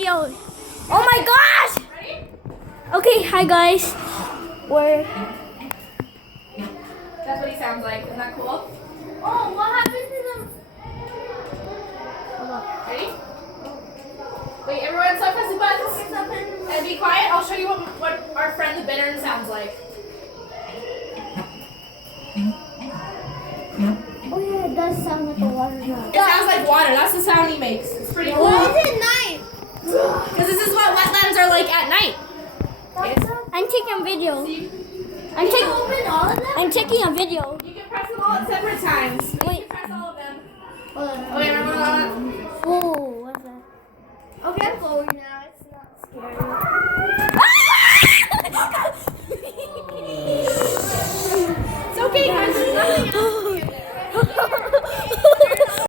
video. Oh my gosh! Ready? Okay, hi guys. We're That's what he sounds like. Isn't that cool? oh, what happened to them? Hold on. Ready? Wait, everyone stop pressing buttons. And be quiet. I'll show you what our friend the bittern sounds like. Oh yeah, it does sound like a water drop. It sounds like water. That's the sound he makes. It's pretty cool. Why is it night? Because this is what wetlands are like at night. I'm taking a video. See? Open all of them? I'm taking a video. You can press them all at separate times. Wait. You can press all of them. Hold on. Oh, wait, remember